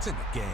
It's in the game.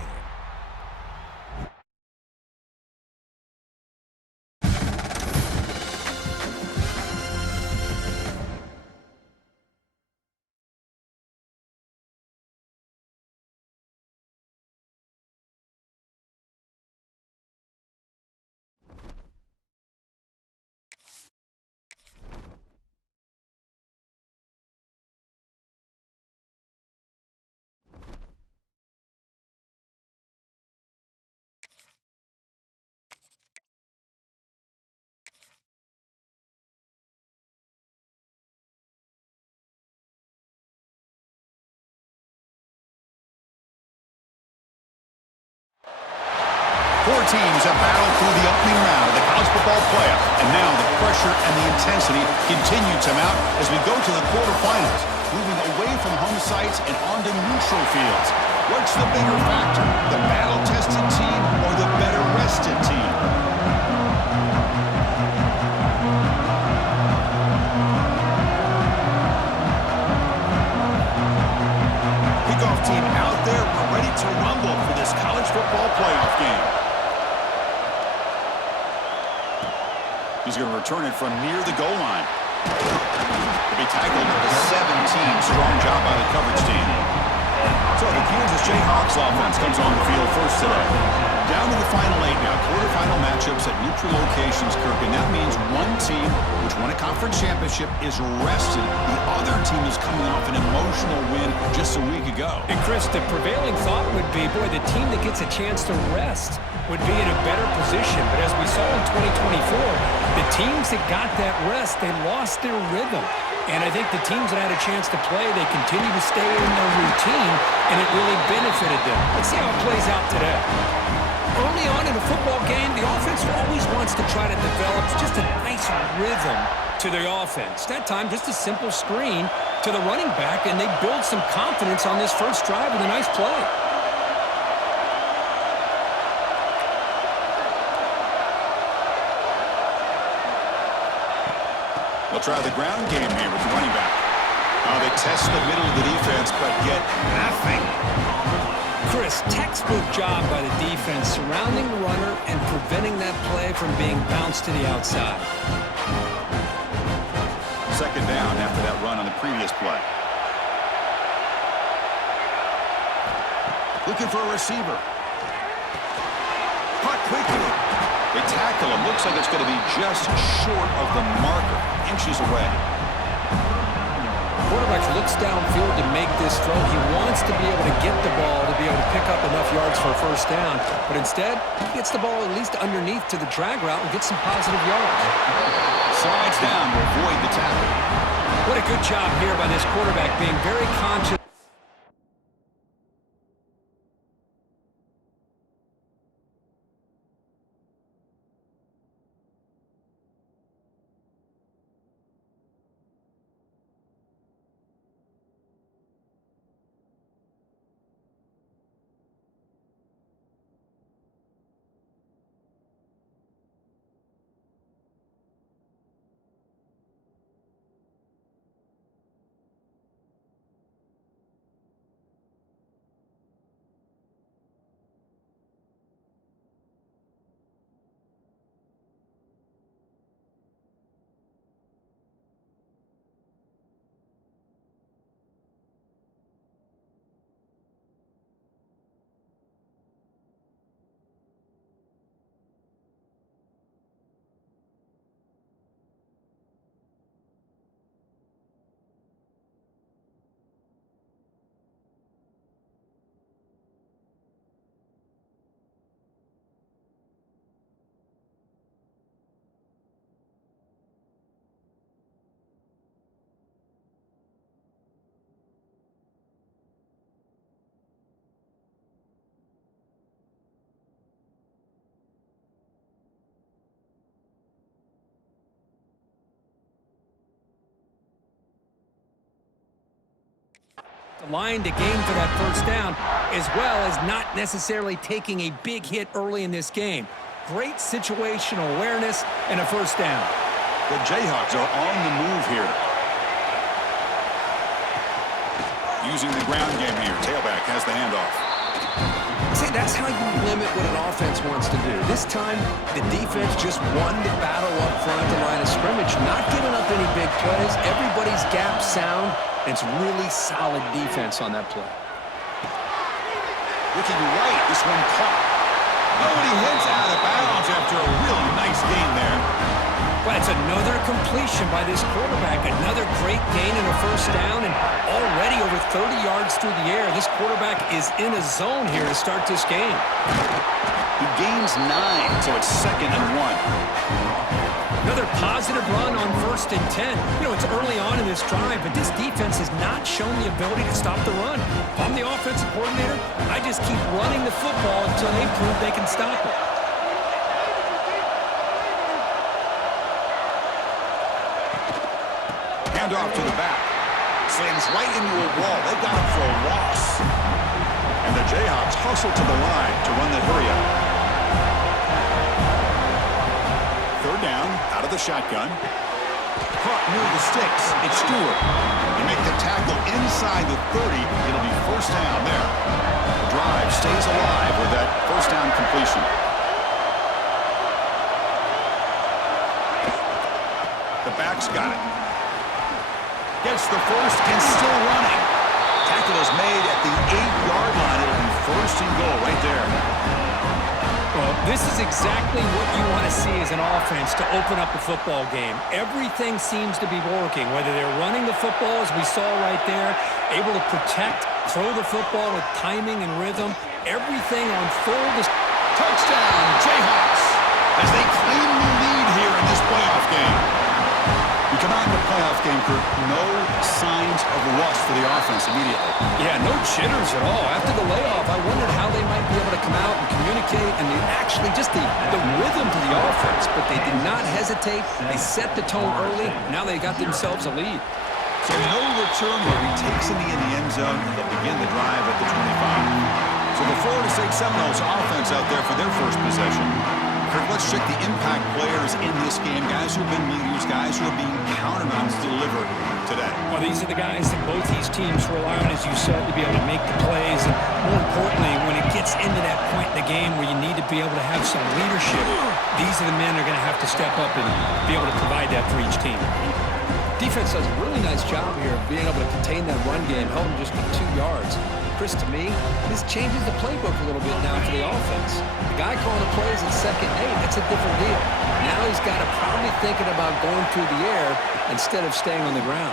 Four teams have battled through the opening round of the college football playoff, and now the pressure and the intensity continue to mount as we go to the quarterfinals, moving away from home sites and onto neutral fields. What's the bigger factor, the battle-tested team or the better-rested team? Kickoff team out there, we're ready to rumble for this college football playoff game. He's going to return it from near the goal line. To be tackled at the 17. Strong job by the coverage team. So the Kansas Jayhawks offense comes on the field first today. Down to the final 8 now. Quarterfinal matchups at neutral locations, Kirk. And that means one team, which won a conference championship, is rested. The other team is coming off an emotional win just a week ago. And Chris, the prevailing thought would be, boy, the team that gets a chance to rest would be in a better position. But as we saw in 2024, the teams that got that rest, they lost their rhythm. And I think the teams that had a chance to play, they continue to stay in their routine, and it really benefited them. Let's see how it plays out today. Early on in a football game, the offense always wants to try to develop just a nice rhythm to their offense. That time, just a simple screen to the running back, and they build some confidence on this first drive with a nice play. They'll try the ground game here with the running back. They test the middle of the defense, but get nothing. Chris, textbook job by the defense surrounding the runner and preventing that play from being bounced to the outside. Second down after that run on the previous play. Looking for a receiver. Caught quickly. They tackle him. Looks like it's going to be just short of the marker. Inches away. Quarterback looks downfield to make this throw. He wants to be able to get the ball to be able to pick up enough yards for a first down. But instead, he gets the ball at least underneath to the drag route and gets some positive yards. Slides down to avoid the tackle. What a good job here by this quarterback, being very conscious. The line to gain for that first down, as well as not necessarily taking a big hit early in this game. Great situational awareness and a first down. The Jayhawks are on the move here. Using the ground game here. Tailback has the handoff. See, that's how you limit what an offense wants to do. This time, the defense just won the battle up front at the line of scrimmage, not giving up any big plays. Everybody's gap sound, and it's really solid defense on that play. Looking right, this one caught. Oh, and he hits out of bounds after a really nice gain there. Well, it's another completion by this quarterback. Another great gain and a first down, and already over 30 yards through the air. This quarterback is in a zone here to start this game. He gains 9, so it's 2nd and 1. Another positive run on 1st and 10. You know, it's early on in this drive, but this defense has not shown the ability to stop the run. If I'm the offensive coordinator, I just keep running the football until they prove they can stop it. Hand off to the back. Slams right into a wall. They got him for a loss. And the Jayhawks hustle to the line to run the hurry-up. 3rd down, out of the shotgun. Caught near the sticks. It's Stewart. They make the tackle inside the 30. It'll be 1st down there. The drive stays alive with that 1st down completion. The back's got it. Gets the first and still running. Tackle is made at the 8-yard line. It'll be 1st and goal right there. Well, this is exactly what you want to see as an offense to open up a football game. Everything seems to be working, whether they're running the football, as we saw right there, able to protect, throw the football with timing and rhythm. Everything on full display. Touchdown, Jayhawks, as they claim the lead here in this playoff game. You come out in the playoff game, Kurt, no signs of rust for the offense immediately. Yeah, no jitters at all. After the layoff, I wondered how they might be able to come out and communicate and actually just the rhythm to the offense. But they did not hesitate. They set the tone early. Now they got themselves a lead. So no return here. He takes it in the end zone. They'll begin the drive at the 25. So the Florida State Seminoles offense out there for their first possession. Kirk, let's check the impact players in this game. Guys who have been leaders, guys who are being counted on to deliver today. Well, these are the guys that both these teams rely on, as you said, to be able to make the plays. And more importantly, when it gets into that point in the game where you need to be able to have some leadership, these are the men that are going to have to step up and be able to provide that for each team. Defense does a really nice job here of being able to contain that run game, held them just for 2 yards. Chris, to me, this changes the playbook a little bit now for the offense. The guy calling the plays at 2nd and 8, that's a different deal. Now he's got to probably thinking about going through the air instead of staying on the ground.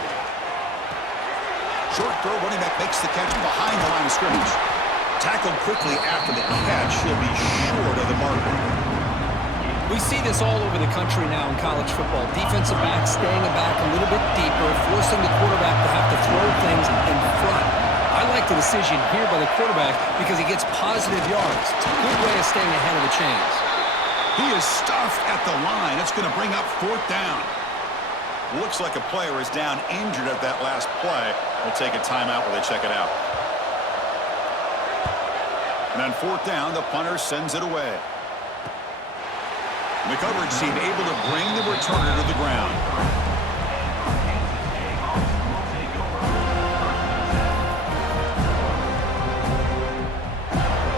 Short throw, running back makes the catch behind the line of scrimmage. Tackled quickly after the catch. He'll be short of the marker. We see this all over the country now in college football. Defensive backs staying back a little bit deeper, forcing the quarterback to have to throw things in front. I like the decision here by the quarterback because he gets positive yards. It's a good way of staying ahead of the chains. He is stuffed at the line. It's going to bring up 4th down. Looks like a player is down injured at that last play. We'll take a timeout while they check it out. And on 4th down, the punter sends it away. The coverage team able to bring the returner to the ground.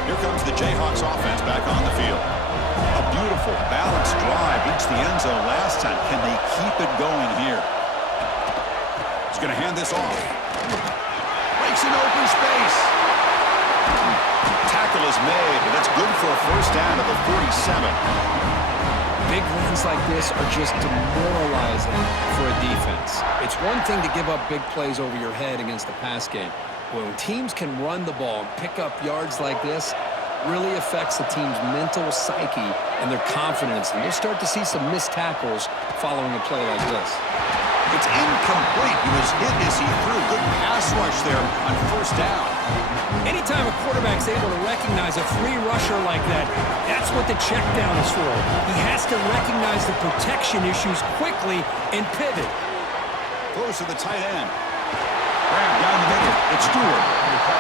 Here comes the Jayhawks offense back on the field. A beautiful, balanced drive reached the end zone last time. Can they keep it going here? He's going to hand this off. Breaks in open space. Tackle is made, but that's good for a 1st down at the 47. Big runs like this are just demoralizing for a defense. It's one thing to give up big plays over your head against the pass game. When teams can run the ball and pick up yards like this, really affects the team's mental psyche and their confidence. And you'll start to see some missed tackles following a play like this. It's incomplete. He was hit as he threw. Good pass rush there on 1st down. Anytime a quarterback's able to recognize a free rusher like that, that's what the check down is for. He has to recognize the protection issues quickly and pivot. Throws to the tight end. Grab down the middle. It's Stewart.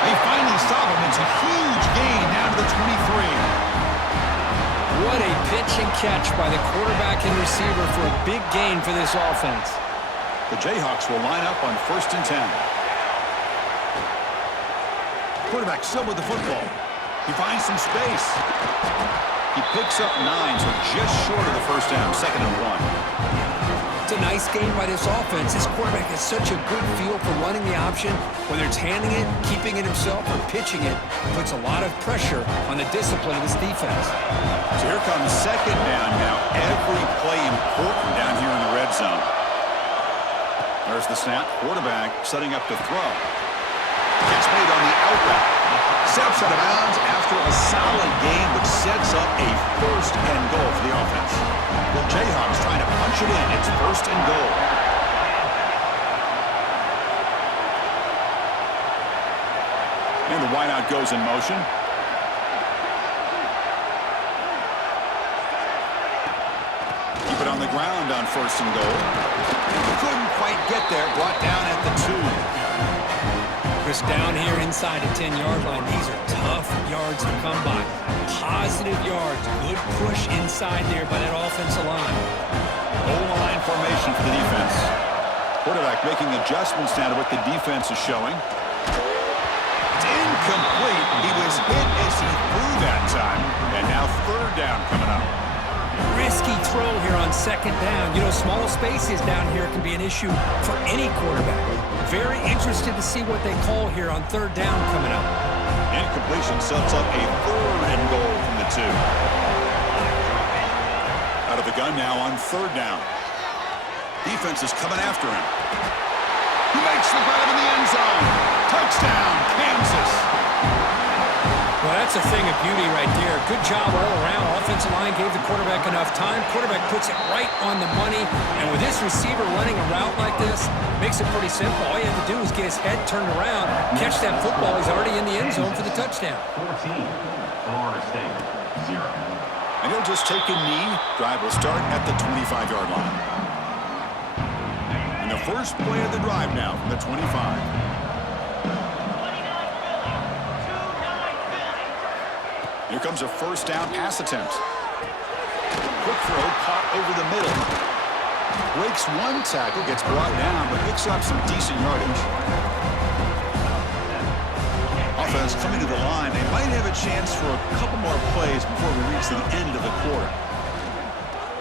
They finally stop him. It's a huge gain down to the 23. What a pitch and catch by the quarterback and receiver for a big gain for this offense. The Jayhawks will line up on 1st and 10. Quarterback still with the football. He finds some space. He picks up 9, so just short of the first down, 2nd and 1. It's a nice game by this offense. This quarterback has such a good feel for running the option. Whether it's handing it, keeping it himself, or pitching it, puts a lot of pressure on the discipline of this defense. So here comes 2nd down now. Every play important down here in the red zone. There's the snap. Quarterback setting up to throw. Gets made on the out route. Steps out of bounds after a solid game, which sets up a 1st and goal for the offense. The Jayhawks trying to punch it in. It's 1st and goal. And the wideout goes in motion. Keep it on the ground on 1st and goal. Couldn't quite get there. Brought down at the 2. Chris, down here inside the 10-yard line, these are tough yards to come by. Positive yards, good push inside there by that offensive line. Goal line formation for the defense. Quarterback making adjustments now to what the defense is showing. It's incomplete. He was hit as he threw that time. And now 3rd down coming up. Risky throw here on 2nd down. You know, small spaces down here can be an issue for any quarterback. Very interested to see what they call here on 3rd down coming up. Incompletion sets up a 3rd and goal from the 2. Out of the gun now on 3rd down. Defense is coming after him. He makes the grab in the end zone. Touchdown, Kansas. Well, that's a thing of beauty right there. Good job all around. Offensive line gave the quarterback enough time. Quarterback puts it right on the money. And with this receiver running a route like this, makes it pretty simple. All you have to do is get his head turned around, catch that football. He's already in the end zone for the touchdown. 14, Florida State, 0. And he'll just take a knee. Drive will start at the 25-yard line. And the first play of the drive now from the 25. Here comes a 1st down pass attempt. Quick throw caught over the middle. Breaks 1 tackle, gets brought down, but picks up some decent yardage. Offense coming to the line. They might have a chance for a couple more plays before we reach the end of the quarter.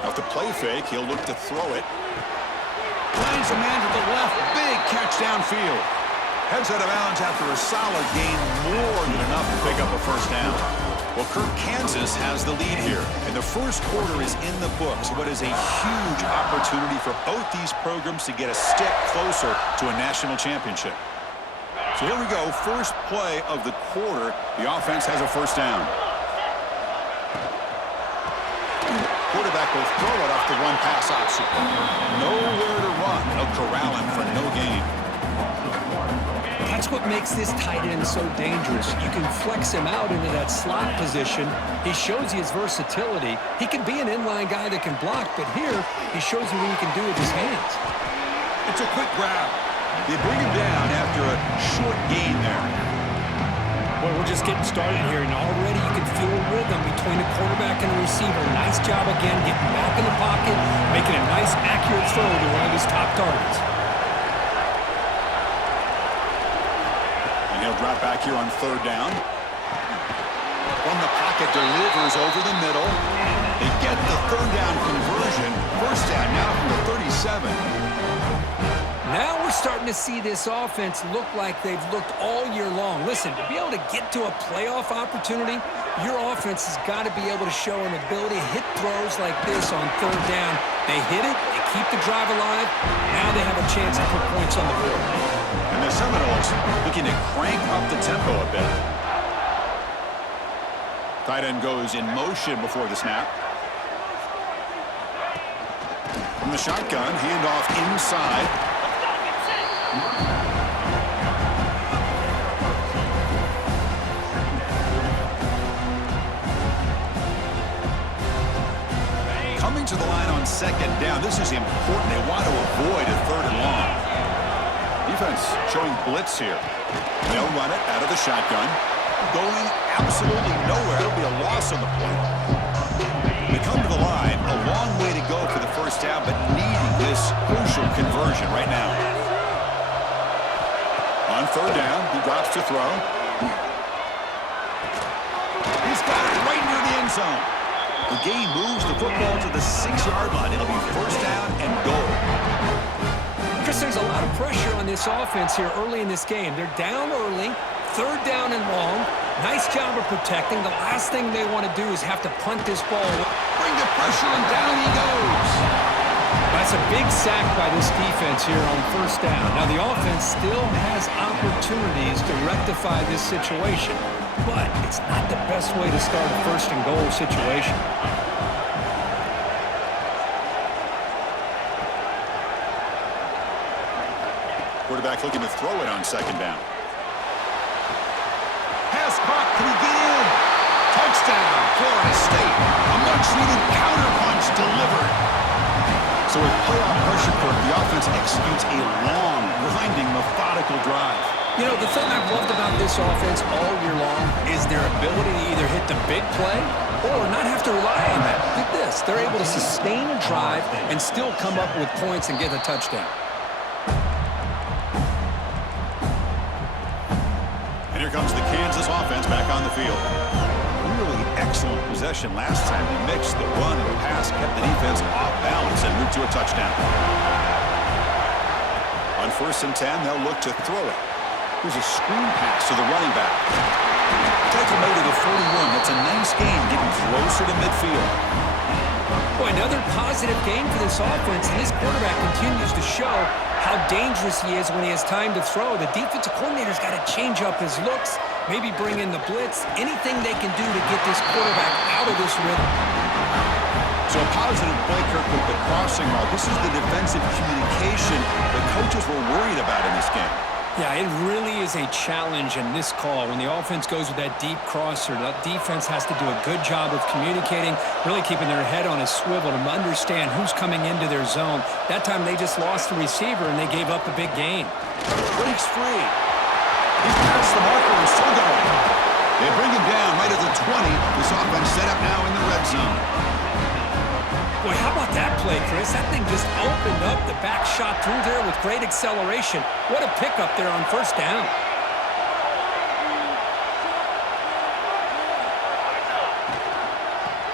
Off the play fake, he'll look to throw it. Lines a man to the left. Big catch downfield. Heads out of bounds after a solid gain, more than enough to pick up a 1st down. Well, Kirk, Kansas has the lead here, and the first quarter is in the books. What is a huge opportunity for both these programs to get a step closer to a national championship. So here we go, first play of the quarter. The offense has a 1st down. Quarterback will throw it off the one pass option. Nowhere to run. They'll corral him for no gain. That's what makes this tight end so dangerous. You can flex him out into that slot position. He shows you his versatility. He can be an inline guy that can block, but here he shows you what he can do with his hands. It's a quick grab. They bring him down after a short gain there. Well, we're just getting started here, and already you can feel a rhythm between the quarterback and the receiver. Nice job again, getting back in the pocket, making a nice, accurate throw to one of his top targets. He'll drop back here on 3rd down. From the pocket, delivers over the middle. They get the 3rd down conversion. 1st down now from the 37. Now we're starting to see this offense look like they've looked all year long. Listen, to be able to get to a playoff opportunity, your offense has got to be able to show an ability to hit throws like this on 3rd down. They hit it, they keep the drive alive. Now they have a chance to put points on the board. And the Seminoles looking to crank up the tempo a bit. Tight end goes in motion before the snap. From the shotgun, handoff inside. Coming to the line on 2nd down. This is important. They want to avoid a 3rd and long. Defense showing blitz here. They'll run it out of the shotgun. Going absolutely nowhere. It'll be a loss on the play. They come to the line. A long way to go for the 1st down, but needing this crucial conversion right now. On 3rd down, he drops to throw. got it right near the end zone. The game moves the football to the 6-yard line. It'll be first down and goal. Chris, there's a lot of pressure on this offense here early in this game. They're down early, third down and long. Nice job of protecting. The last thing they want to do is have to punt this ball. Bring the pressure, and down he goes. That's a big sack by this defense here on first down. Now, the offense still has opportunities to rectify this situation, but it's not the best way to start a first and goal situation. Quarterback looking to throw it on second down. Pass caught. Can he get in? Touchdown, Florida State. A much-needed counterpunch delivered. So with playoff pressure curve, the offense executes a long, grinding, methodical drive. You know, the thing I've loved about this offense all year long is their ability to either hit the big play or not have to rely on that. Look at this. They're able to sustain a drive and still come up with points and get a touchdown. And here comes the Kansas offense back on the field. Really excellent possession last time. They mixed the run and the pass, kept the defense off balance and moved to a touchdown. On 1st and 10, they'll look to throw it. Here's a screen pass to the running back. Tackle made to the 41. That's a nice gain, getting closer to midfield. Boy, another positive game for this offense, and this quarterback continues to show how dangerous he is when he has time to throw. The defensive coordinator's got to change up his looks, maybe bring in the blitz, anything they can do to get this quarterback out of this rhythm. So a positive play, Kirk, with the crossing route. This is the defensive communication the coaches were worried about in this game. Yeah, it really is a challenge in this call. When the offense goes with that deep crosser, that defense has to do a good job of communicating, really keeping their head on a swivel to understand who's coming into their zone. That time they just lost the receiver and they gave up a big gain. Breaks free. He's past the marker and still going. They bring him down right at the 20. This offense set up now in the red zone. Boy, how about that play, Chris? That thing just opened up. The back shot through there with great acceleration. What a pickup there on first down.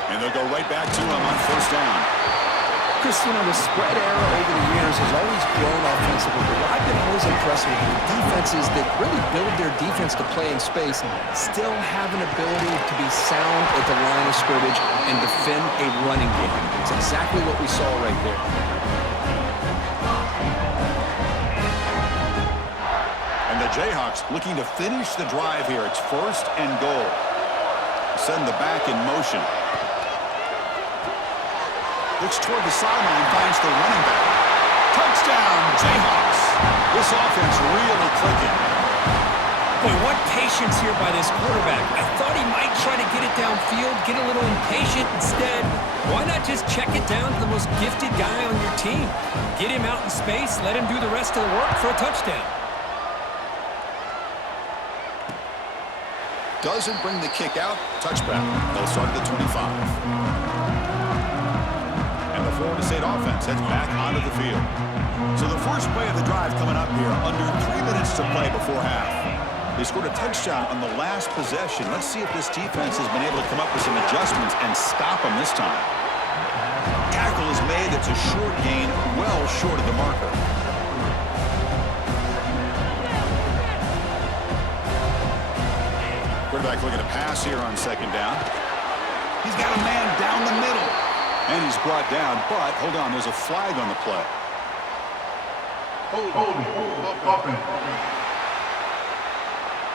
And they'll go right back to him on first down. Chris, you know, the spread era over the years has always grown offensively, but what I've been always impressed with the defenses that really build their defense to play in space still have an ability to be sound at the line of scrimmage and defend a running game. It's exactly what we saw right there. And the Jayhawks looking to finish the drive here. It's first and goal. Send the back in motion. Looks toward the sideline, finds the running back. Touchdown, Jayhawks. This offense really clicking. Boy, what patience here by this quarterback. I thought he might try to get it downfield, get a little impatient. Instead, why not just check it down to the most gifted guy on your team? Get him out in space, let him do the rest of the work for a touchdown. Doesn't bring the kick out. Touchback. They'll start at the 25. The Florida State offense heads back onto the field. So the first play of the drive coming up here, under 3 minutes to play before half. They scored a touchdown on the last possession. Let's see if this defense has been able to come up with some adjustments and stop them this time. Tackle is made. It's a short gain, well short of the marker. Quarterback looking to pass here on second down. He's got a man down the middle. And he's brought down, but hold on, there's a flag on the play.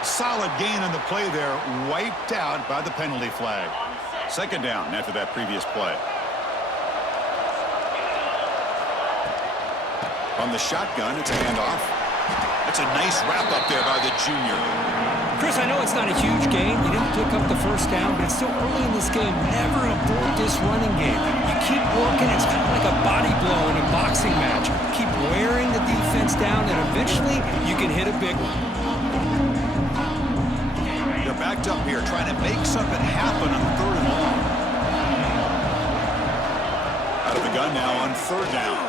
Solid gain on the play there, wiped out by the penalty flag. Second down after that previous play. On the shotgun, it's a handoff. That's a nice wrap up there by the junior. Chris, I know it's not a huge game. You didn't pick up the first down, but it's still early in this game. Never abort this running game. You keep working. It's kind of like a body blow in a boxing match. Keep wearing the defense down, and eventually you can hit a big one. They're backed up here, trying to make something happen on third and long. Out of the gun now on third down.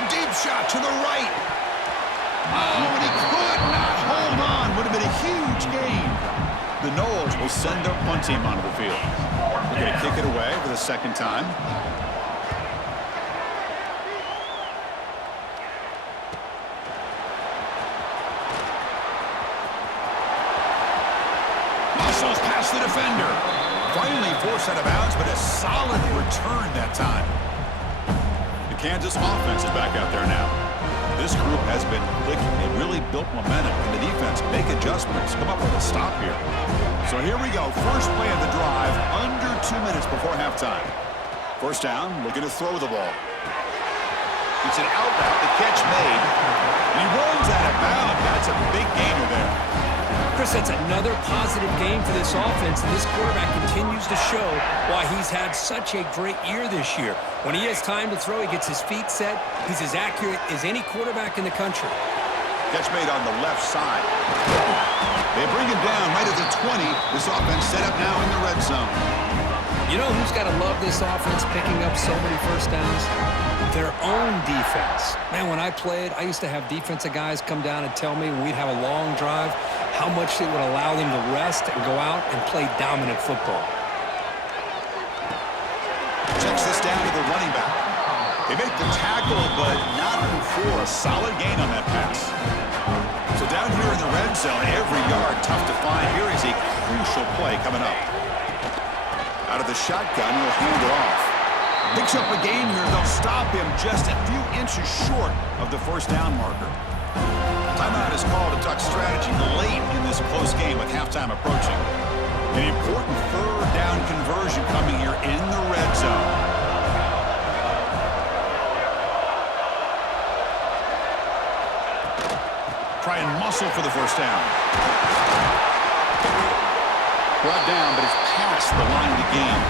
A deep shot to the right. Oh, and he could not hold on. Would have been a huge gain. The Noles will send their punt team onto the field. They're going to kick it away for the second time. Muscles past the defender. Finally forced out of bounds, but a solid return that time. The Kansas offense is back out there now. This group has been clicking. They really built momentum. And the defense make adjustments. Come up with a stop here. So here we go. First play of the drive under 2 minutes before halftime. First down, looking to throw the ball. It's an out route. The catch made. And he runs out of bounds. That's a big gainer there. Chris, that's another positive game for this offense, and this quarterback continues to show why he's had such a great year this year. When he has time to throw, he gets his feet set. He's as accurate as any quarterback in the country. Catch made on the left side. They bring him down right at the 20. This offense set up now in the red zone. You know who's got to love this offense picking up so many first downs? Their own defense. Man, when I played, I used to have defensive guys come down and tell me when we'd have a long drive how much it would allow them to rest and go out and play dominant football. Checks this down to the running back. They make the tackle, but not before a solid gain on that pass. So down here in the red zone, every yard tough to find. Here is a crucial play coming up. Out of the shotgun, he'll hand it off. Picks up a gain here. They'll stop him just a few inches short of the first down marker. Timeout is called to talk strategy late in this close game with halftime approaching. An important third down conversion coming here in the red zone. Try and muscle for the first down. Brought down, but it's past the line of the game.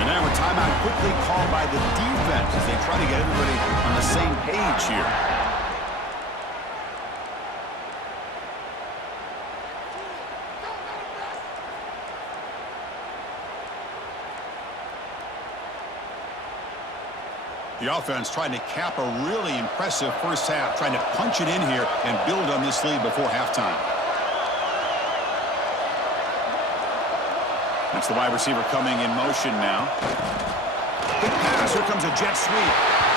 And now a timeout quickly called by the defense as they try to get everybody on the same page here. The offense trying to cap a really impressive first half, trying to punch it in here and build on this lead before halftime. That's the wide receiver coming in motion now. Big pass. Here comes a jet sweep.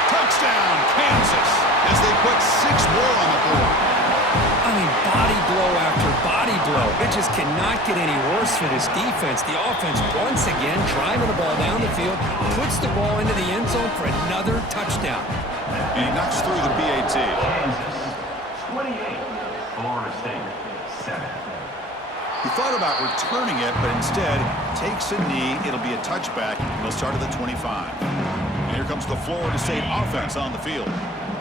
Touchdown, Kansas, as they put 6 more on the board. I mean, body blow after body blow. It just cannot get any worse for this defense. The offense, once again, driving the ball down the field, puts the ball into the end zone for another touchdown. And he knocks through the PAT. Kansas, 28. Florida State, 7. He thought about returning it, but instead takes a knee. It'll be a touchback. They'll start at the 25. And here comes the Florida State offense on the field.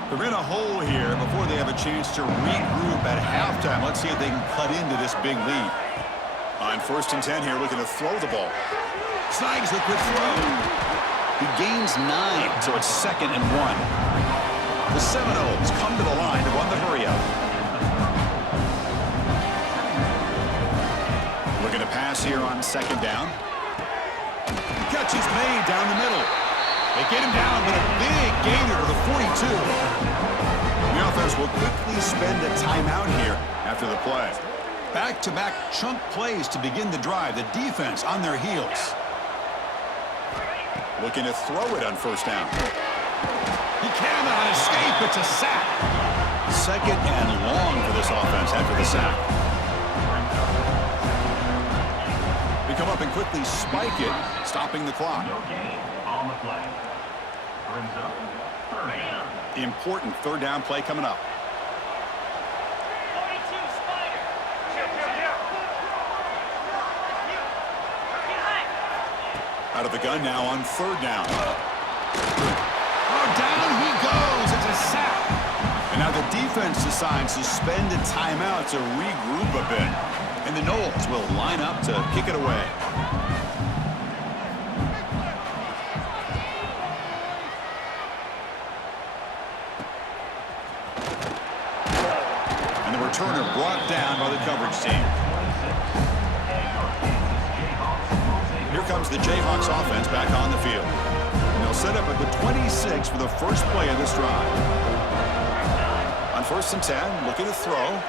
They're in a hole here before they have a chance to regroup at halftime. Let's see if they can cut into this big lead. On 1st and 10 here, looking to throw the ball. Snags the quick throw. He gains 9, so it's 2nd and 1. The Seminoles come to the line to run the hurry-up. Looking to pass here on 2nd down. Catch is made down the middle. They get him down, but a big gainer to the 42. The offense will quickly spend a timeout here after the play. Back-to-back chunk plays to begin the drive. The defense on their heels. Looking to throw it on 1st down. He cannot escape. It's a sack. 2nd and long for this offense after the sack. We come up and quickly spike it, stopping the clock. No gain on the play. Brings up 3rd down. Important 3rd down play coming up. 42 Spider. Out of the gun now on 3rd down. Oh, down he goes. It's a sack. And now the defense decides to spend a timeout to regroup a bit. And the Noles will line up to kick it away. And the returner brought down by the coverage team. Here comes the Jayhawks offense back on the field. And they'll set up at the 26 for the first play of this drive. On 1st and 10, looking to throw.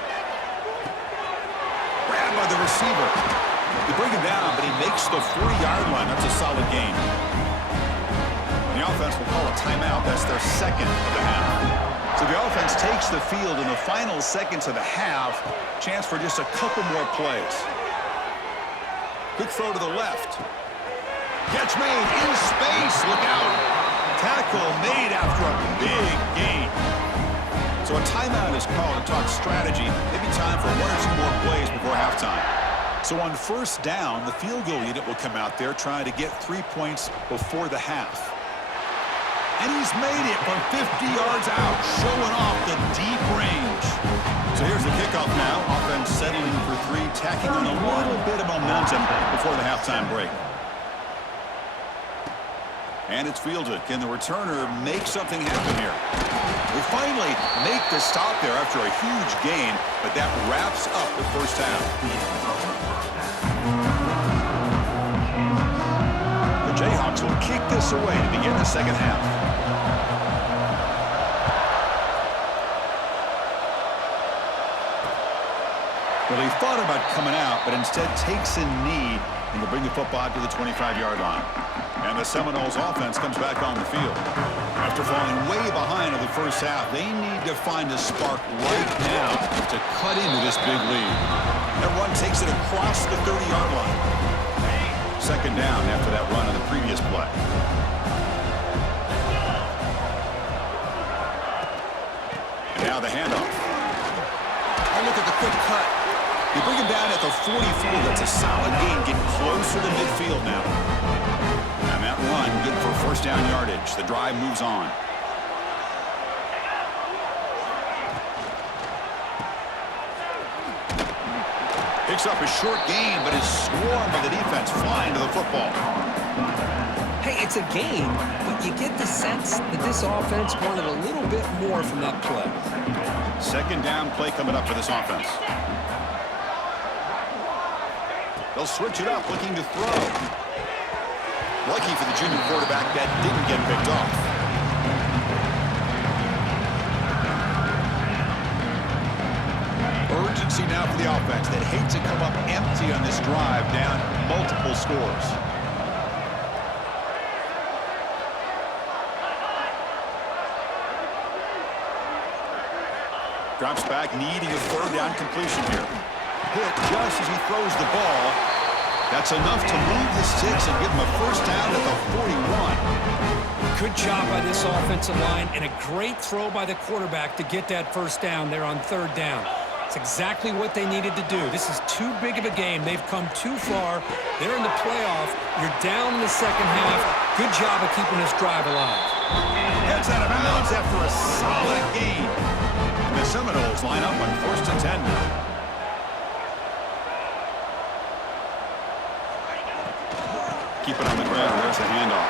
Grabbed by the receiver. They bring him down, but he makes the 40-yard line. That's a solid gain. The offense will call a timeout. That's their second of the half. So the offense takes the field in the final seconds of the half. Chance for just a couple more plays. Quick throw to the left. Catch made in space. Look out. Tackle made after a big gain. So a timeout is called to talk strategy. Maybe time for one or two more plays before halftime. So on first down, the field goal unit will come out there trying to get 3 points before the half. And he's made it from 50 yards out, showing off the deep range. So here's the kickoff now. Offense settling for three, tacking on a little bit of momentum before the halftime break. And it's fielded. Can the returner make something happen here? We finally make the stop there after a huge gain, but that wraps up the first half. The Jayhawks will kick this away to begin the second half. Well, he thought about coming out, but instead takes a knee and will bring the football to the 25-yard line. And the Seminoles offense comes back on the field. After falling way behind in the first half, they need to find a spark right now to cut into this big lead. That run takes it across the 30-yard line. Second down after that run on the previous play. And now the handoff. Oh, look at the quick cut. They bring him down at the 44. That's a solid gain, getting closer to midfield now. And that run, good for first down yardage. The drive moves on. Picks up a short gain, but is swarmed by the defense, flying to the football. Hey, it's a game, but you get the sense that this offense wanted a little bit more from that play. Second down play coming up for this offense. They'll switch it up, looking to throw. Lucky for the junior quarterback, that didn't get picked off. Urgency now for the offense that hates to come up empty on this drive, down multiple scores. Drops back, needing a third down completion here. Hit just as he throws the ball. That's enough to move the sticks and give him a first down at the 41. Good job by this offensive line and a great throw by the quarterback to get that first down there on third down. It's exactly what they needed to do. This is too big of a game. They've come too far. They're in the playoff. You're down in the second half. Good job of keeping this drive alive. Heads out of bounds after a solid gain. And the Seminoles line up on first and 10 now. Keep it on the ground. There's the handoff.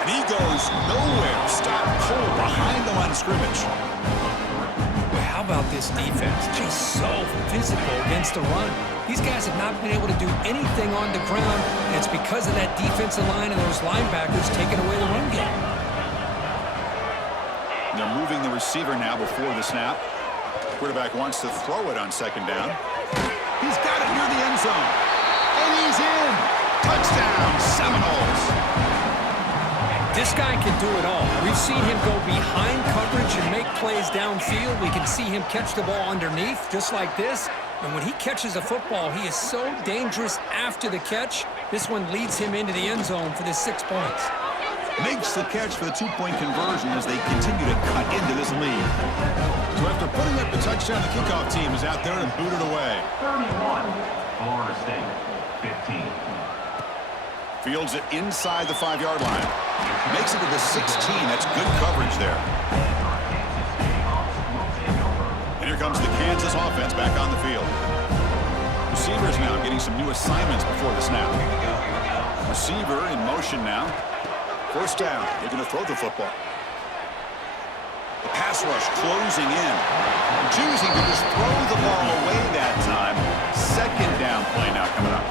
And he goes nowhere. Stop pull behind the line of scrimmage. Boy, how about this defense? Just so physical against the run. These guys have not been able to do anything on the ground, and it's because of that defensive line and those linebackers taking away the run game. They're moving the receiver now before the snap. Quarterback wants to throw it on second down. He's got it near the end zone. And he's in. Touchdown, Seminoles. This guy can do it all. We've seen him go behind coverage and make plays downfield. We can see him catch the ball underneath, just like this. And when he catches a football, he is so dangerous after the catch. This one leads him into the end zone for the 6 points. Makes the catch for the two-point conversion as they continue to cut into this lead. So after putting up the touchdown, the kickoff team is out there and booted away. 31, Florida State, 15. Fields it inside the 5-yard line. Makes it to the 16. That's good coverage there. And here comes the Kansas offense back on the field. Receivers now getting some new assignments before the snap. Receiver in motion now. First down. They're going to throw the football. The pass rush closing in. Choosing to just throw the ball away that time. Second down play now coming up.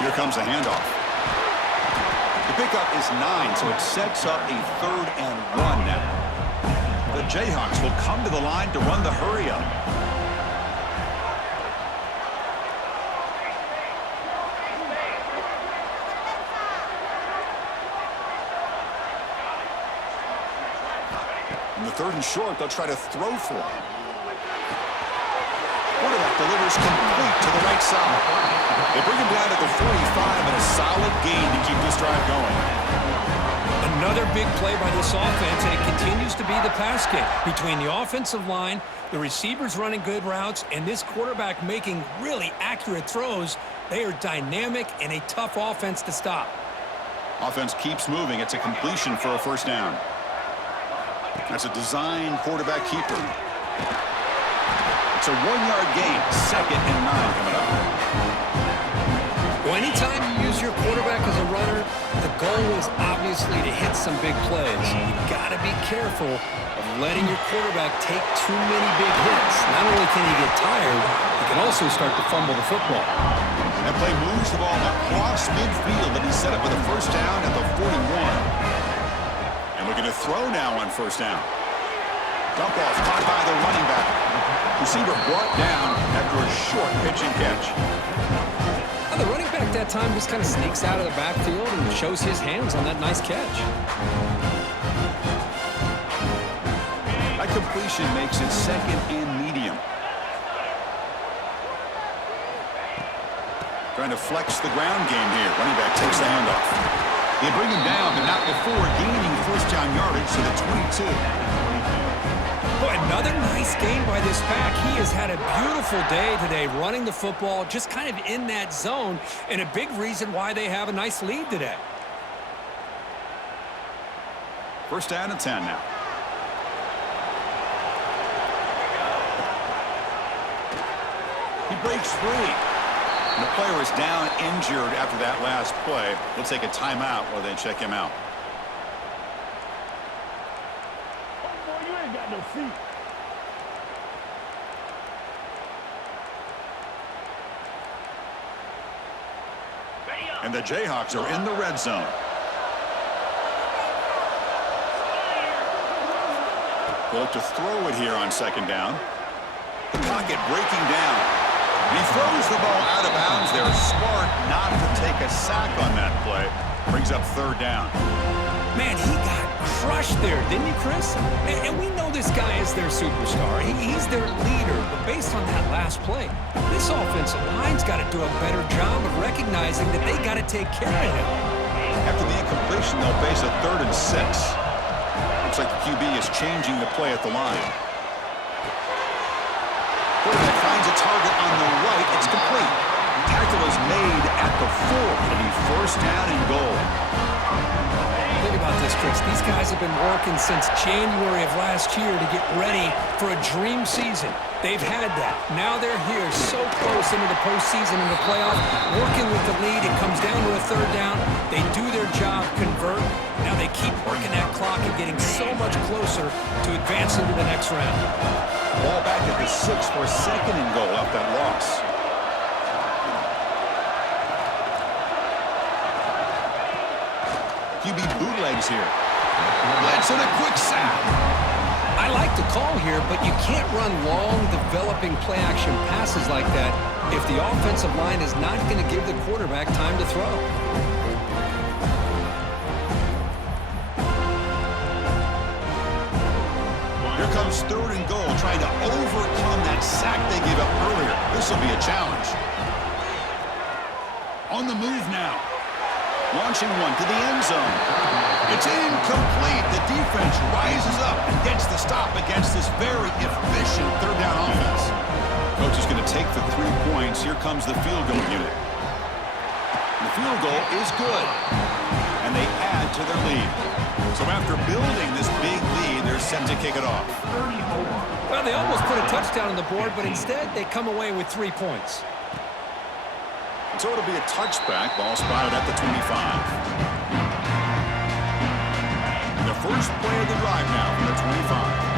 Here comes a handoff. The pickup is 9, so it sets up a 3rd and 1 now. The Jayhawks will come to the line to run the hurry-up. In the 3rd and short, they'll try to throw for it. Quarterback delivers complete to the right side. They bring him down to the 45 and a solid gain to keep this drive going. Another big play by this offense, and it continues to be the pass game. Between the offensive line, the receivers running good routes, and this quarterback making really accurate throws, they are dynamic and a tough offense to stop. Offense keeps moving. It's a completion for a 1st down. That's a design quarterback keeper. It's a 1-yard gain. 2nd and 9 coming up. Well, anytime you use your quarterback as a runner, the goal is obviously to hit some big plays. You got to be careful of letting your quarterback take too many big hits. Not only can he get tired, he can also start to fumble the football. That play moves the ball across midfield, and he's set up with a 1st down at the 41. And looking to throw now on 1st down. Dump off caught by the running back. Receiver brought down after a short pitch and catch. The running back that time just kind of sneaks out of the backfield and shows his hands on that nice catch. That completion makes it 2nd and medium. Trying to flex the ground game here. Running back takes the handoff. They bring him down, but not before gaining 1st down yardage to the 22. Boy, another nice game by this back. He has had a beautiful day today running the football, just kind of in that zone, and a big reason why they have a nice lead today. 1st down and 10 now. He breaks free. And the player is down injured after that last play. They'll take a timeout while they check him out. No feet. And the Jayhawks are in the red zone. They'll look to throw it here on 2nd down. The pocket breaking down. He throws the ball out of bounds there. Smart not to take a sack on that play. Brings up 3rd down. Man, he got crushed there, didn't he, Chris? And we know this guy is their superstar. He's their leader. But based on that last play, this offensive line's got to do a better job of recognizing that they got to take care of him. After the incompletion, they'll face a 3rd and 6. Looks like the QB is changing the play at the line. Quarterback finds a target on the right. It's complete. Tackle is made at the 4. It'll be 1st down and goal. Think about this, Chris. These guys have been working since January of last year to get ready for a dream season. They've had that. Now they're here so close into the postseason and the playoff, working with the lead. It comes down to a 3rd down. They do their job, convert. Now they keep working that clock and getting so much closer to advancing to the next round. Ball back at the 6 for a 2nd and goal off that loss. QB bootlegs here. Let's in a quick sack. I like the call here, but you can't run long, developing play-action passes like that if the offensive line is not going to give the quarterback time to throw. Here comes 3rd and goal, trying to overcome that sack they gave up earlier. This will be a challenge. On the move now. Launching one to the end zone. It's incomplete. The defense rises up and gets the stop against this very efficient 3rd down offense. Coach is going to take the 3 points. Here comes the field goal unit. The field goal is good. And they add to their lead. So after building this big lead, they're set to kick it off. Well, they almost put a touchdown on the board, but instead they come away with 3 points. So it'll be a touchback. Ball spotted at the 25. And the first play of the drive now from the 25.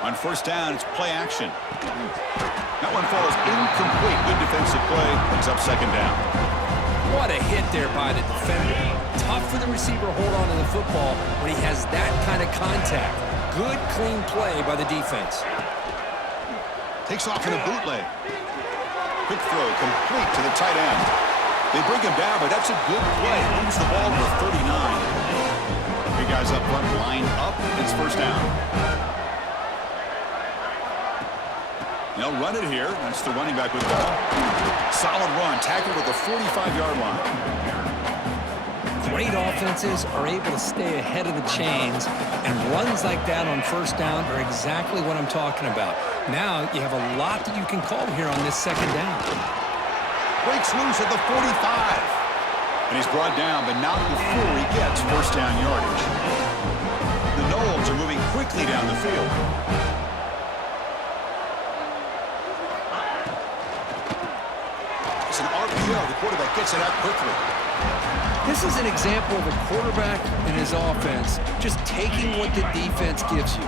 On first down, it's play action. That one falls incomplete. Good defensive play. Brings up second down. What a hit there by the defender. Tough for the receiver to hold on to the football when he has that kind of contact. Good, clean play by the defense. Takes off in a bootleg. Quick throw, complete to the tight end. They bring him down, but that's a good play. Moves the ball to 39. Three guys up front, line up. It's first down. They'll run it here. That's the running back with the ball. Solid run, tackled at the 45-yard line. Great offenses are able to stay ahead of the chains, and runs like that on first down are exactly what I'm talking about. Now you have a lot that you can call here on this second down. Breaks loose at the 45. And he's brought down, but not before he gets first down yardage. The Noles are moving quickly down the field. It's an RPO. The quarterback gets it out quickly. This is an example of a quarterback and his offense just taking what the defense gives you.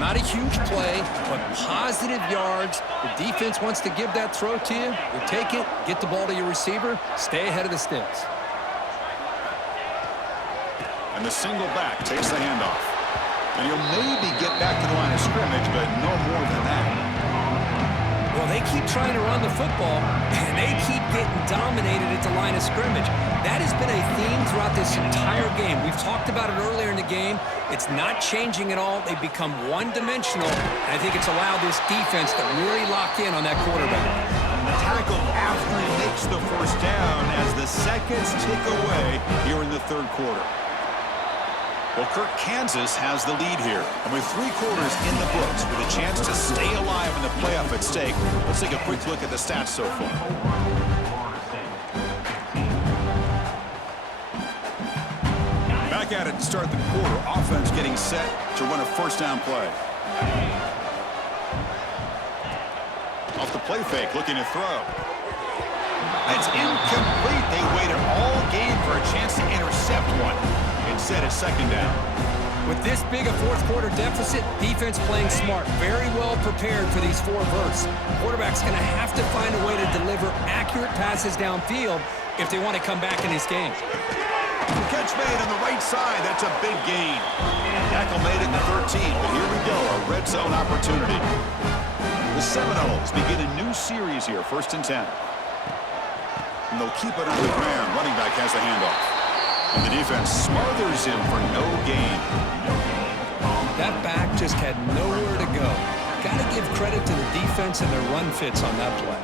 Not a huge play, but positive yards. The defense wants to give that throw to you. You take it, get the ball to your receiver, stay ahead of the sticks. And the single back takes the handoff. And he'll maybe get back to the line of scrimmage, but no more than that. Well, they keep trying to run the football, and they keep getting dominated at the line of scrimmage. That has been a theme throughout this entire game. We've talked about it earlier in the game. It's not changing at all. They've become one-dimensional, and I think it's allowed this defense to really lock in on that quarterback. Tackle after he makes the first down as the seconds tick away here in the third quarter. Well, Kirk, Kansas has the lead here. And with 3 quarters in the books, with a chance to stay alive in the playoff at stake, let's take a quick look at the stats so far. Back at it to start the quarter. Offense getting set to run a first down play. Off the play fake, looking to throw. It's incomplete. They waited all game for a chance to intercept one. Instead, it's second down. With this big a fourth quarter deficit, defense playing smart, very well prepared for these 4 verts. Quarterback's going to have to find a way to deliver accurate passes downfield if they want to come back in this game. Catch made on the right side. That's a big gain. Tackle made at the 13, but here we go, a red zone opportunity. The Seminoles begin a new series here, 1st and 10. And they'll keep it on the ground. Running back has the handoff. And the defense smothers him for no gain. That back just had nowhere to go. Got to give credit to the defense and their run fits on that play.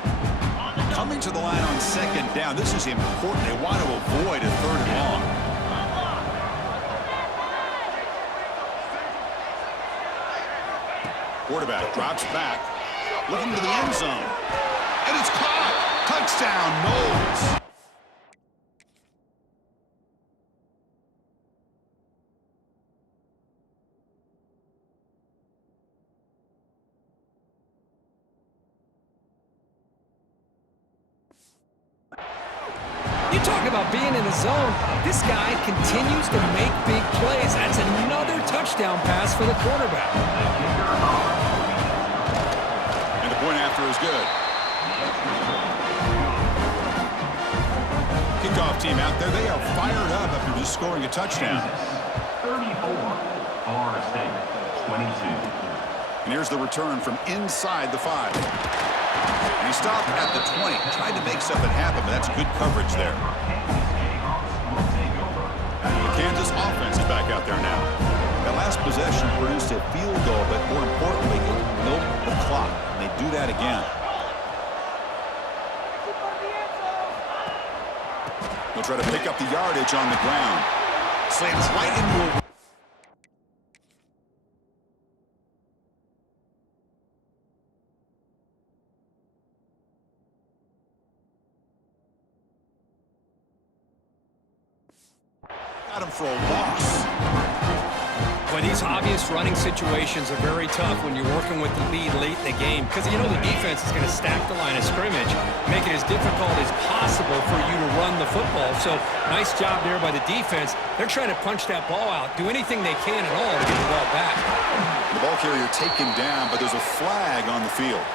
Coming to the line on second down. This is important. They want to avoid a 3rd and long. Quarterback drops back, looking to the end zone. And it's caught. Touchdown, Noles. Talk about being in the zone. This guy continues to make big plays. That's another touchdown pass for the quarterback. And the point after is good. Kickoff team out there. They are fired up after just scoring a touchdown. 34, Florida State, 22. And here's the return from inside the 5. And he stopped at the 20. Tried to make something happen, but that's good coverage there. The Kansas offense is back out there now. That last possession produced a field goal, but more importantly, it milked the clock. And they do that again. They'll try to pick up the yardage on the ground. Slams right into a... Got him for a loss. Boy, these obvious running situations are very tough when you're working with the lead late in the game because you know the defense is going to stack the line of scrimmage, make it as difficult as possible for you to run the football. So nice job there by the defense. They're trying to punch that ball out, do anything they can at all to get the ball back. The ball carrier taken down, but there's a flag on the field.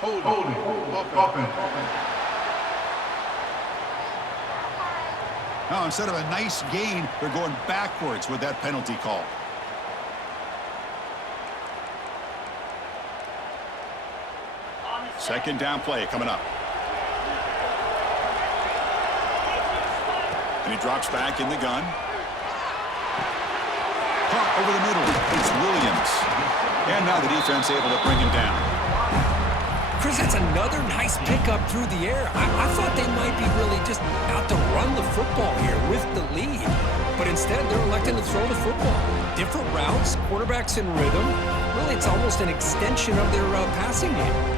Holding. Offense. Now, instead of a nice gain, they're going backwards with that penalty call. Second down play coming up. And he drops back in the gun. Caught over the middle. It's Williams. And now the defense able to bring him down. Chris, that's another nice pickup through the air. I thought they might be really just out to run the football here with the lead. But instead, they're electing to throw the football. Different routes, quarterbacks in rhythm. Really, it's almost an extension of their passing game.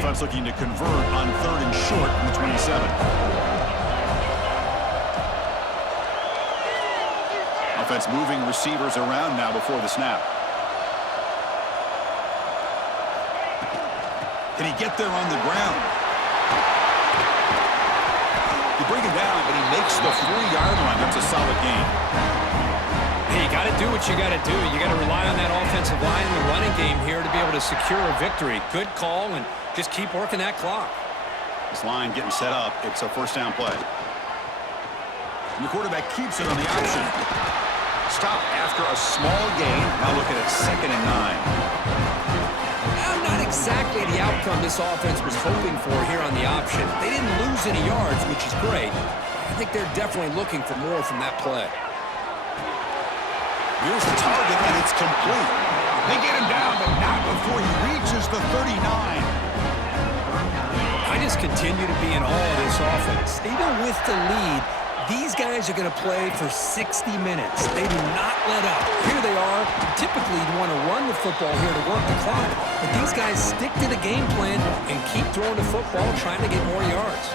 Offense looking to convert on 3rd and short from the 27. Offense moving receivers around now before the snap. Can he get there on the ground? You bring him down, but he makes the 3-yard line. That's a solid gain. Hey, you got to do what you got to do. You got to rely on that offensive line in the running game here to be able to secure a victory. Good call, and just keep working that clock. This line getting set up. It's a first down play. And the quarterback keeps it on the option. Stop after a small gain. Now looking at 2nd and 9. Not exactly the outcome this offense was hoping for here on the option. They didn't lose any yards, which is great. I think they're definitely looking for more from that play. Here's the target, and it's complete. They get him down, but not before he reaches the 39. I just continue to be in awe of this offense. Even with the lead, these guys are going to play for 60 minutes. They do not let up. Here they are. Typically, you want to run the football here to work the clock. But these guys stick to the game plan and keep throwing the football, trying to get more yards.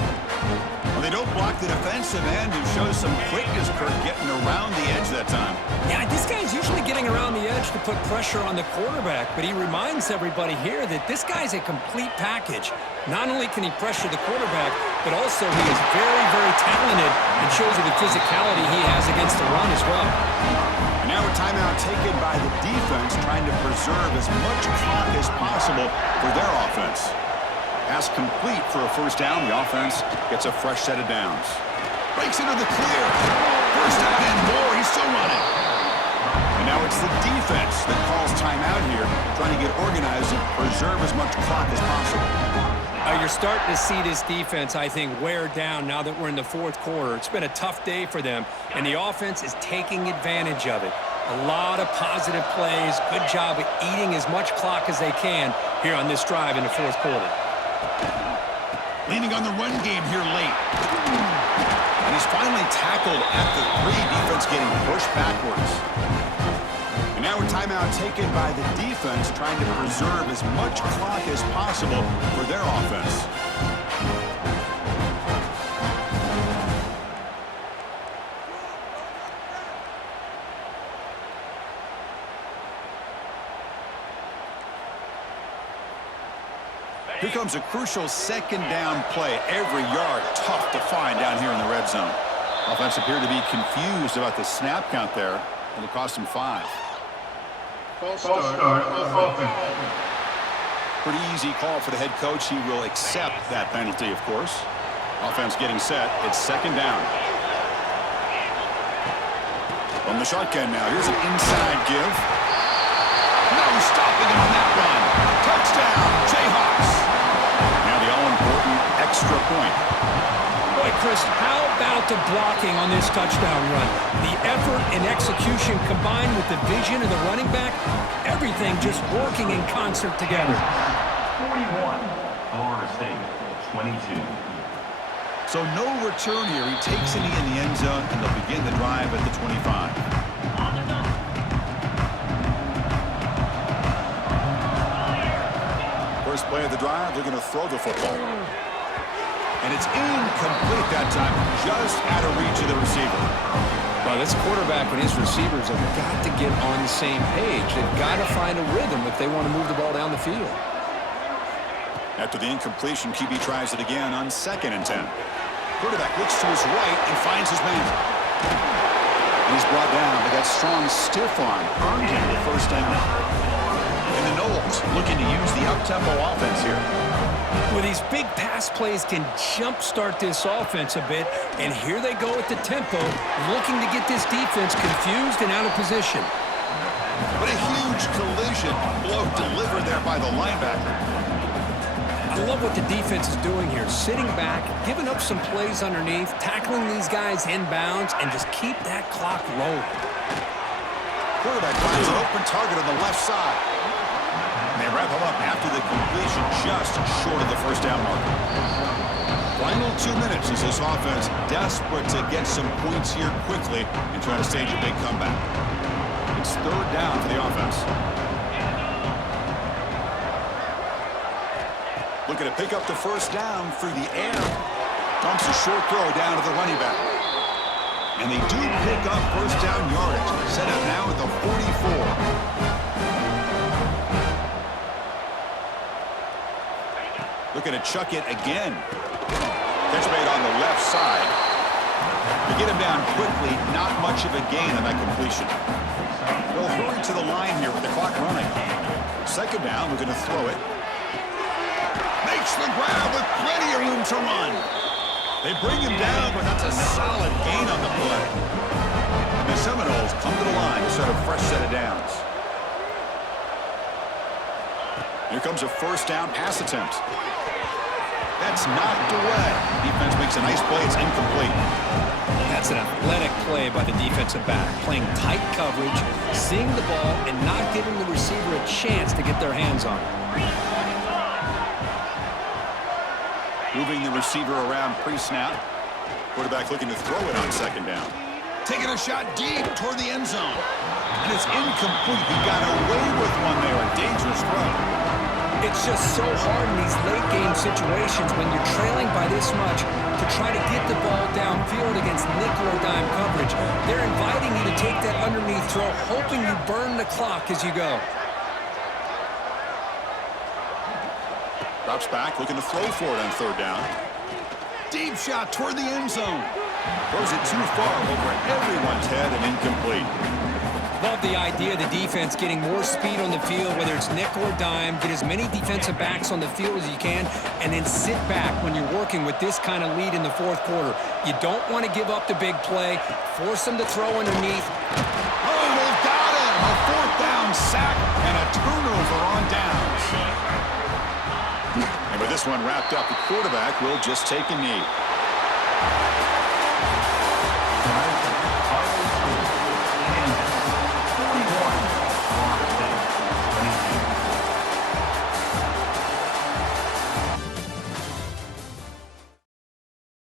Well, they don't block the defensive end, who shows some quickness, Kirk, getting around the edge that time. Yeah, this guy's usually getting around the edge to put pressure on the quarterback, but he reminds everybody here that this guy's a complete package. Not only can he pressure the quarterback, but also he is very, very talented and shows you the physicality he has against the run as well. And now a timeout taken by the defense, trying to preserve as much clock as possible for their offense. Pass complete for a first down. The offense gets a fresh set of downs. Breaks into the clear. First down and more. He's still running. And now it's the defense that calls timeout here, trying to get organized and preserve as much clock as possible. You're starting to see this defense, I think, wear down now that we're in the 4th quarter. It's been a tough day for them, and the offense is taking advantage of it. A lot of positive plays. Good job of eating as much clock as they can here on this drive in the 4th quarter. Leaning on the run game here late. And he's finally tackled at the 3. Defense getting pushed backwards. And now a timeout taken by the defense, trying to preserve as much clock as possible for their offense. Here comes a crucial 2nd down play. Every yard tough to find down here in the red zone. Offense appeared to be confused about the snap count there. It'll cost him 5. False start. Offense. Pretty easy call for the head coach. He will accept that penalty, of course. Offense getting set. It's 2nd down. From the shotgun now. Here's an inside give. No stopping him on that run. Touchdown, Jayhawks. Now the all-important extra point. Boy, Chris, how about the blocking on this touchdown run? The effort and execution combined with the vision of the running back, everything just working in concert together. 41. Florida State, 22. So no return here. He takes a knee in the end zone, and they'll begin the drive at the 25. First play of the drive, they're going to throw the football. And it's incomplete that time, just out of reach of the receiver. Well, this quarterback and his receivers have got to get on the same page. They've got to find a rhythm if they want to move the ball down the field. After the incompletion, QB tries it again on 2nd and 10. Quarterback looks to his right and finds his man. And he's brought down, but that strong stiff arm earned him the first down. And the Knowles looking to use the up-tempo offense here. Well, these big pass plays can jumpstart this offense a bit, and here they go at the tempo, looking to get this defense confused and out of position. But a huge collision blow delivered there by the linebacker. I love what the defense is doing here, sitting back, giving up some plays underneath, tackling these guys inbounds, and just keep that clock rolling. Quarterback finds an open target on the left side. And they wrap him up after the completion just short of the first down marker. Final 2 minutes as this offense desperate to get some points here quickly and try to stage a big comeback. It's third down for the offense. Looking to pick up the first down through the air. Dumps a short throw down to the running back. And they do pick up first down yardage. Set up now at the 44. Looking to chuck it again. Catch made on the left side. To get him down quickly, not much of a gain on that completion. They'll hurry to the line here with the clock running. Second down, looking to throw it. Makes the grab with plenty of room to run. They bring him down, but that's a solid gain on the play. And the Seminoles come to the line to set a fresh set of downs. Here comes a first down pass attempt. That's knocked away. Defense makes a nice play. It's incomplete. That's an athletic play by the defensive back, playing tight coverage, seeing the ball, and not giving the receiver a chance to get their hands on it. Moving the receiver around pre-snap. Quarterback looking to throw it on second down. Taking a shot deep toward the end zone. And it's incomplete. He got away with one there. A dangerous throw. It's just so hard in these late-game situations when you're trailing by this much to try to get the ball downfield against nickel or dime coverage. They're inviting you to take that underneath throw, hoping you burn the clock as you go. Drops back, looking to throw for it on third down. Deep shot toward the end zone. Throws it too far over everyone's head and incomplete. Love the idea of the defense getting more speed on the field, whether it's nickel or dime, get as many defensive backs on the field as you can, and then sit back when you're working with this kind of lead in the fourth quarter. You don't want to give up the big play, force them to throw underneath. Oh, they've got him! A fourth down sack and a turnover on downs. And with this one wrapped up, the quarterback will just take a knee.